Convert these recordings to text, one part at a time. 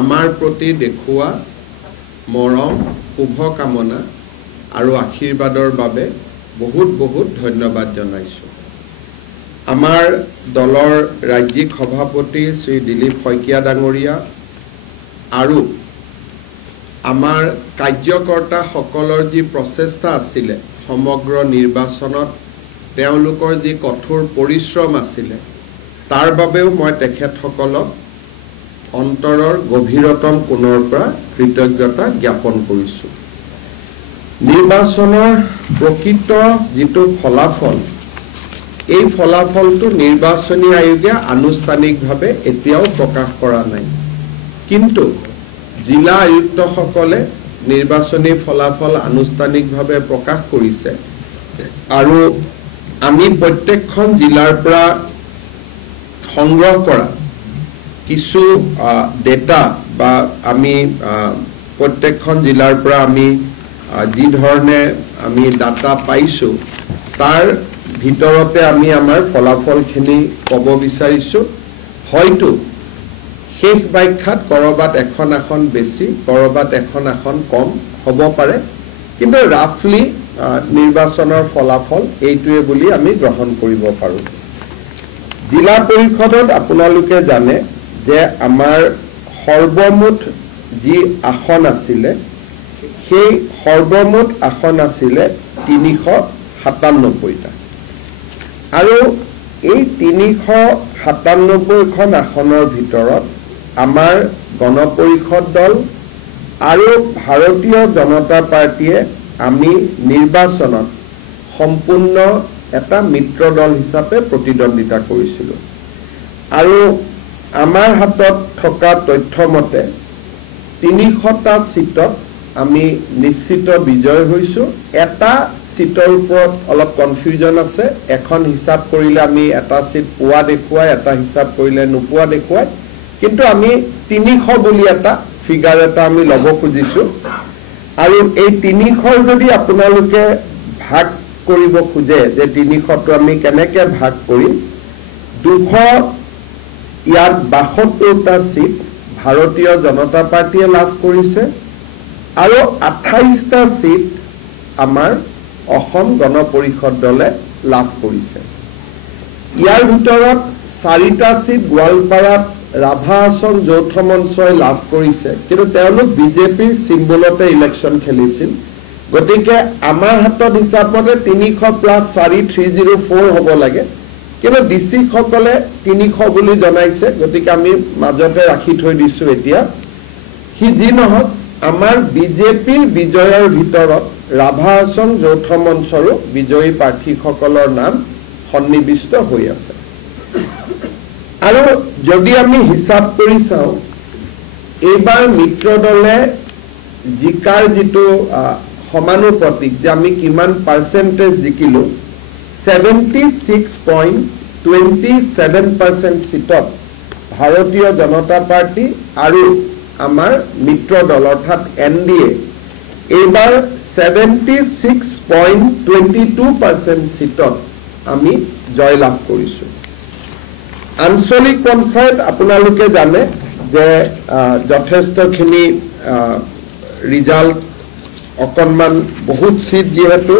আমাৰ প্ৰতি দেখুওৱা মৰম শুভকামনা আৰু আশীৰ্বাদৰ বাবে বহুত বহুত ধন্যবাদ জনাইছোঁ। আমাৰ দলৰ ৰাজ্যিক সভাপতি শ্ৰী দিলীপ শইকীয়া ডাঙৰীয়া আৰু আমাৰ কাৰ্যকৰ্তাসকলৰ যি প্ৰচেষ্টা আছিলে সমগ্ৰ নিৰ্বাচনত তেওঁলোকৰ যি কঠোৰ পৰিশ্ৰম আছিলে তাৰ বাবেও মই তেখেতসকলক অন্তৰৰ গভীৰতম কোণৰ পৰা কৃতজ্ঞতা জ্ঞাপন কৰিছোঁ। নিৰ্বাচনৰ প্ৰকৃত যিটো ফলাফল এই ফলাফলটো নিৰ্বাচনী আয়োগে আনুষ্ঠানিকভাৱে এতিয়াও প্ৰকাশ কৰা নাই, কিন্তু জিলা আয়ুক্তসকলে নিৰ্বাচনী ফলাফল আনুষ্ঠানিকভাৱে প্ৰকাশ কৰিছে আৰু আমি প্ৰত্যেকখন জিলাৰ পৰা সংগ্ৰহ কৰা কিছু ডেটা বা আমি প্ৰত্যেকখন জিলাৰ পৰা আমি যি ধৰণে আমি ডাটা পাইছোঁ তাৰ ভিতৰতে আমি আমাৰ ফলাফলখিনি ক'ব বিচাৰিছোঁ। হয়তো শেষ ব্যাখ্যাত কৰবাত এখন আসন বেছি কৰবাত এখন আসন কম হ'ব পাৰে, কিন্তু ৰাফলি নিৰ্বাচনৰ ফলাফল এইটোৱে বুলি আমি গ্ৰহণ কৰিব পাৰোঁ। জিলা পৰিষদত আপোনালোকে জানে যে আমাৰ সৰ্বমুঠ যি আসন আছিলে সেই সৰ্বমুঠ আসন আছিলে 397টা আৰু এই 397খন আসনৰ ভিতৰত আমাৰ গণপৰিষদ দল আৰু ভাৰতীয় জনতা পাৰ্টীয়ে আমি নিৰ্বাচনত সম্পূৰ্ণ এটা মিত্ৰ দল হিচাপে প্ৰতিদ্বন্দ্বিতা কৰিছিলোঁ আৰু আমাৰ হাতত থকা তথ্য মতে 300টা সিটত আমি নিশ্চিত বিজয় হৈছোঁ। এটা সিটৰ ওপৰত অলপ কনফিউজন আছে, এখন হিচাপ কৰিলে আমি এটা সিট পোৱা দেখুৱাই এটা হিচাপ কৰিলে নোপোৱা দেখুৱাই, কিন্তু আমি 300 বুলি এটা ফিগাৰ এটা আমি ল'ব খুজিছোঁ আৰু এই 300 যদি আপোনালোকে ভাগ কৰিব খোজে যে 300টো আমি কেনেকৈ ভাগ কৰিম, 200 ইয়াত 72টা সিট ভাৰতীয় জনতা পাৰ্টীয়ে লাভ কৰিছে আৰু 28টা সিট আমাৰ অসম গণ পৰিষদ দলে লাভ কৰিছে। ইয়াৰ ভিতৰত 4টা সিট গোৱালপাৰাত ৰাভা আসন যৌথ মঞ্চই লাভ কৰিছে, কিন্তু তেওঁলোক বিজেপিৰ চিম্বলতে ইলেকশ্যন খেলিছিল। গতিকে আমাৰ হাতত হিচাপতে 300 + 4 304 হ'ব লাগে, কিন্তু ডিচিসকলে 300 বুলি জনাইছে, গতিকে আমি মাজতে ৰাখি থৈ দিছোঁ। এতিয়া সি যি নহওক আমাৰ বিজেপিৰ বিজয়ৰ ভিতৰত ৰাভা আসন যৌথ মঞ্চৰো বিজয়ী প্ৰাৰ্থীসকলৰ নাম সন্নিৱিষ্ট হৈ আছে। আৰু যদি আমি হিচাপ কৰি চাওঁ এইবাৰ মিত্ৰ দলে জিকাৰ যিটো সমানুপাতিক যে আমি কিমান পাৰ্চেণ্টেজ জিকিলোঁ 76.27% সিটত ভাৰতীয় জনতা পাৰ্টি আৰু আমাৰ মিত্ৰ দল অৰ্থাৎ NDA এইবাৰ 76.22% সিটত আমি জয়লাভ কৰিছোঁ। আঞ্চলিক পঞ্চায়ত আপোনালোকে জানে যে যথেষ্টখিনি ৰিজাল্ট অকণমান বহুত সিট যিহেতু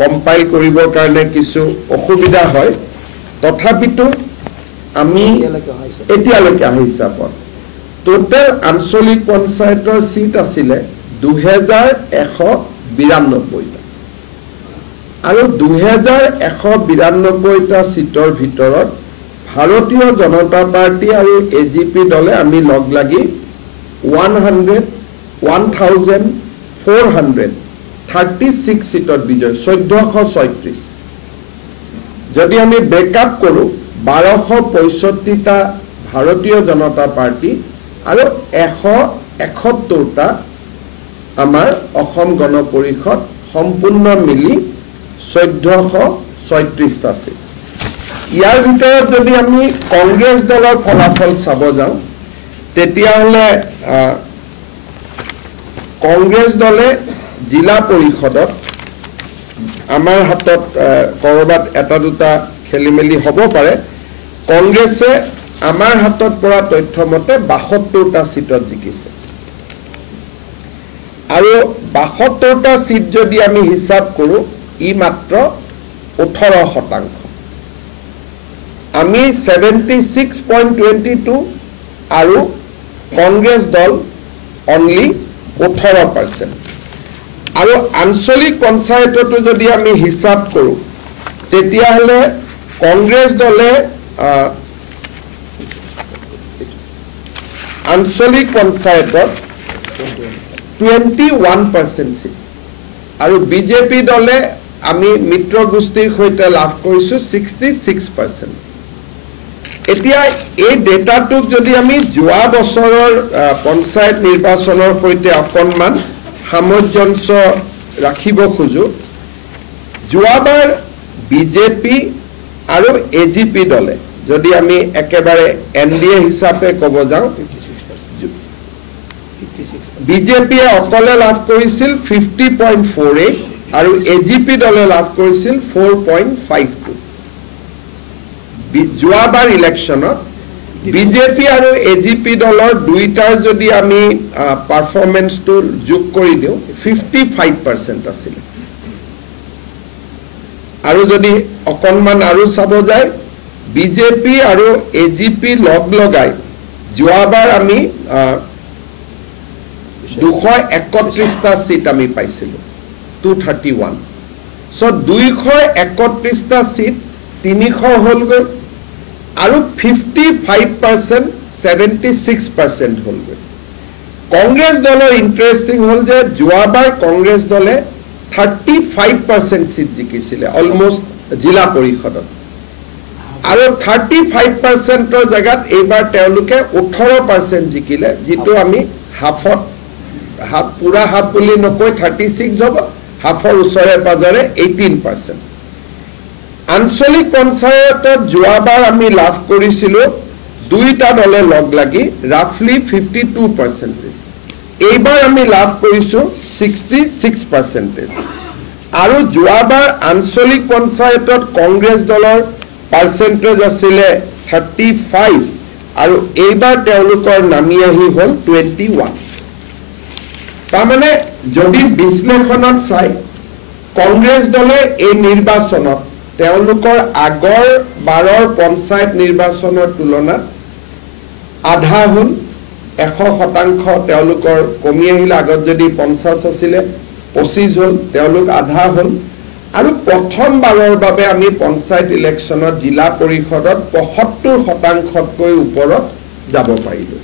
কম্পাইল কৰিবৰ কাৰণে কিছু অসুবিধা হয়, তথাপিতো আমি এতিয়ালৈকে অহা হিচাপত টোটেল আঞ্চলিক পঞ্চায়তৰ সিট আছিলে 2192টা আৰু 2192টা সিটৰ ভিতৰত ভাৰতীয় জনতা পাৰ্টি আৰু AGP দলে আমি লগ লাগি 1436 সিটত বিজয় 1436। যদি আমি ব্ৰেকআপ কৰোঁ 1265টা ভাৰতীয় জনতা পাৰ্টি আৰু 171টা আমাৰ অসম গণ পৰিষদ সম্পূৰ্ণ মিলি 1436টা সিট। ইয়াৰ ভিতৰত যদি আমি কংগ্ৰেছ দলৰ ফলাফল চাব যাওঁ তেতিয়াহ'লে কংগ্ৰেছ দলে জিলা পৰিষদত আমাৰ হাতত কৰবাত এটা দুটা খেলিমেলি হ'ব পাৰে, কংগ্ৰেছে আমাৰ হাতত পৰা তথ্য মতে 72টা সিটত জিকিছে আৰু 72টা সিট যদি আমি হিসাব কৰো ই মাত্ৰ 18%। আমি 76.22 আৰু কংগ্ৰেছ দল অনলি 18%। আৰু আঞ্চলিক পঞ্চায়ততো যদি আমি হিসাব কৰো তেতিয়াহলে কংগ্ৰেছ দলে আঞ্চলিক পঞ্চায়তত 21% সিট আৰু বিজেপি দলে আমি মিত্ৰ গোষ্ঠীৰ সৈতে লাভ কৰিছো 66%। এতিয়া এই ডেটাটোক যদি আমি যোৱা বছৰৰ পঞ্চায়ত নিৰ্বাচনৰ সৈতে অকণমান সামঞ্জস্য ৰাখিব খোজো যোৱাবাৰ বিজেপি আৰু এজিপি দলে যদি আমি একেবাৰে এনডিএ হিচাপে ক'ব যাওঁ বিজেপিয়ে অকলে লাভ কৰিছিল 50.48 আৰু এজিপি দলে লাভ কৰিছিল 4.52। যোৱাবাৰ ইলেকশ্যনত বিজেপি আৰু এজিপি দলৰ দুইটাৰ যদি আমি পাৰফৰ্মেন্সটো যোগ কৰি দিওঁ 55% আছিল আৰু যদি অকণমান আৰু চাব যায় বিজেপি আৰু এজিপি লগাই যোৱাবাৰ আমি 231টা সিট আমি পাইছিলো 231। সো 231টা সিট 300 হলগৈ আৰু 55% 76% হলগৈ। কংগ্ৰেছ দলৰ ইন্টাৰেষ্টিং হল যে যোৱাবাৰ কংগ্ৰেছ দলে 35% সিট জিকিছিলে অলমোষ্ট জিলা পৰিষদত আৰু 35%ৰ জায়গাত এইবাৰ তেওঁলোকে 18% জিকিলে যিটো আমি হাফত পুৰা হাফ বুলি নকৈ 36 হ'ব হাফৰ ওচৰে পাজৰে 18%। আঞ্চলিক পঞ্চায়তত যোৱাবাৰ আমি লাভ কৰিছিলো দুইটা দলে লগ লাগি ৰাফলি 52%। এইবাৰ আমি লাভ কৰিছো 66%। আৰু যোৱাবাৰ আঞ্চলিক পঞ্চায়তত কংগ্ৰেছ দলৰ পাৰ্চেন্টেজ আছিলে 35 আৰু এইবাৰ তেওঁলোকৰ নামি আহি হল 21। তাৰমানে যদি বিশ্লেষণত চাই কংগ্ৰেছ দলে এই নিৰ্বাচনত তেওঁলোকৰ আগৰ বাৰৰ পঞ্চায়ত নিৰ্বাচনৰ তুলনাত আধা হল 100% তেওঁলোকৰ কমি আহিলে আগত যদি 50 আছিলে 25 হল তেওঁলোক আধা হল আৰু প্ৰথমবাৰৰ বাবে আমি পঞ্চায়ত ইলেকশ্যনত জিলা পৰিষদত 75%তকৈ ওপৰত যাব পাৰিলো।